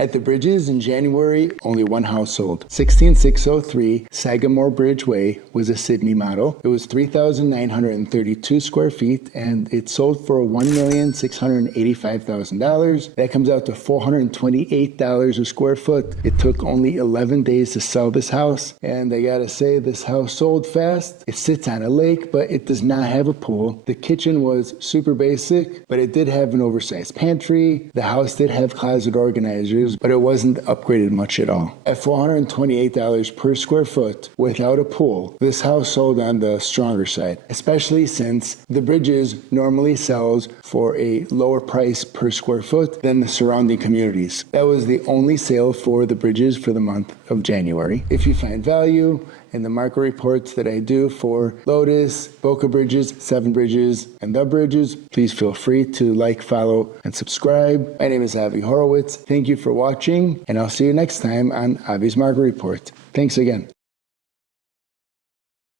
At the Bridges in January, only one house sold. 16603 Sagamore Bridge Way was a Sydney model. It was 3,932 square feet, and it sold for $1,685,000. That comes out to $428 a square foot. It took only 11 days to sell this house, and I gotta say, this house sold fast. It sits on a lake, but it does not have a pool. The kitchen was super basic, but it did have an oversized pantry. The house did have closet organizers, but it wasn't upgraded much at all. At $428 per square foot without a pool, this house sold on the stronger side, especially since the Bridges normally sells for a lower price per square foot than the surrounding communities. That was the only sale for the Bridges for the month of January. If you find value in the market reports that I do for Lotus, Boca Bridges, Seven Bridges, and The Bridges, please feel free to like, follow, and subscribe. My name is Avi Horowitz. Thank you for watching, and I'll see you next time on Avi's Market Report. Thanks again.